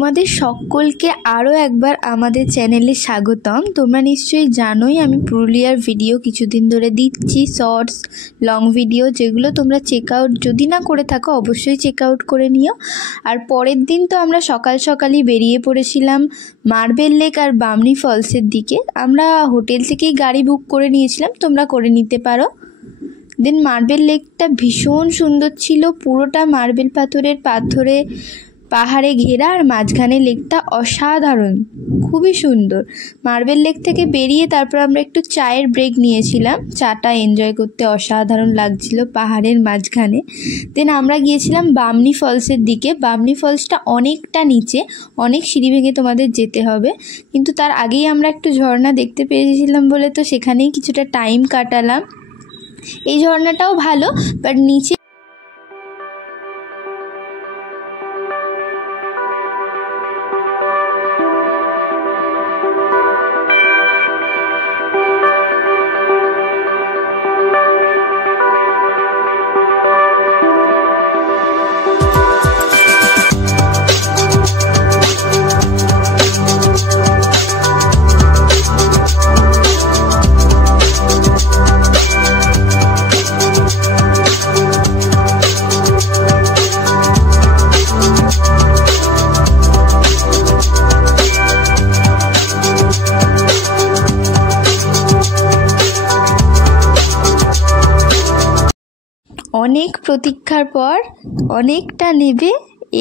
তোমাদের সকলকে আরও একবার আমাদের চ্যানেলে স্বাগতম। তোমরা নিশ্চয়ই জানোই আমি পুরুলিয়ার ভিডিও কিছুদিন ধরে দিচ্ছি, শর্টস, লং ভিডিও, যেগুলো তোমরা চেক আউট যদি না করে থাকো অবশ্যই চেক আউট করে নিও। আর পরের দিন তো আমরা সকাল সকালই বেরিয়ে পড়েছিলাম মার্বেল লেক আর বামনি ফলসের দিকে। আমরা হোটেল থেকেই গাড়ি বুক করে নিয়েছিলাম, তোমরা করে নিতে পারো। দেন মার্বেল লেকটা ভীষণ সুন্দর ছিল, পুরোটা মার্বেল পাথরে পাহাড়ে ঘেরা, আর মাঝখানে লেকটা অসাধারণ, খুবই সুন্দর। মার্বেল লেক থেকে বেরিয়ে তারপর আমরা একটু চায়ের ব্রেক নিয়েছিলাম, চাটা এনজয় করতে অসাধারণ লাগছিল পাহাড়ের মাঝখানে। দেন আমরা গিয়েছিলাম বামনি ফলসের দিকে। বামনি ফলসটা অনেকটা নিচে, অনেক সিঁড়ি ভেঙে তোমাদের যেতে হবে, কিন্তু তার আগেই আমরা একটু ঝর্ণা দেখতে পেয়েছিলাম বলে তো সেখানেই কিছুটা টাইম কাটালাম। এই ঝর্ণাটাও ভালো, বাট নিচে অনেক প্রতীক্ষার পর অনেকটা নেবে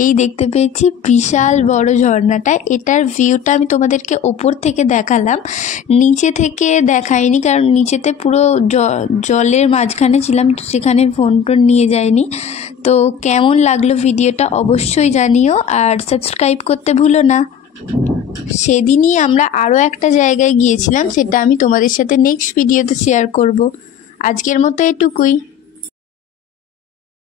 এই দেখতে পেয়েছি বিশাল বড় ঝর্ণাটা। এটার ভিউটা আমি তোমাদেরকে ওপর থেকে দেখালাম, নিচে থেকে দেখাইনি, কারণ নিচেতে পুরো জলের মাঝখানে ছিলাম, তো সেখানে ফোন নিয়ে যাইনি। তো কেমন লাগলো ভিডিওটা অবশ্যই জানিও, আর সাবস্ক্রাইব করতে ভুলো না। সেদিনই আমরা আরও একটা জায়গায় গিয়েছিলাম, সেটা আমি তোমাদের সাথে নেক্সট ভিডিওতে শেয়ার করব। আজকের মতো এটুকুই।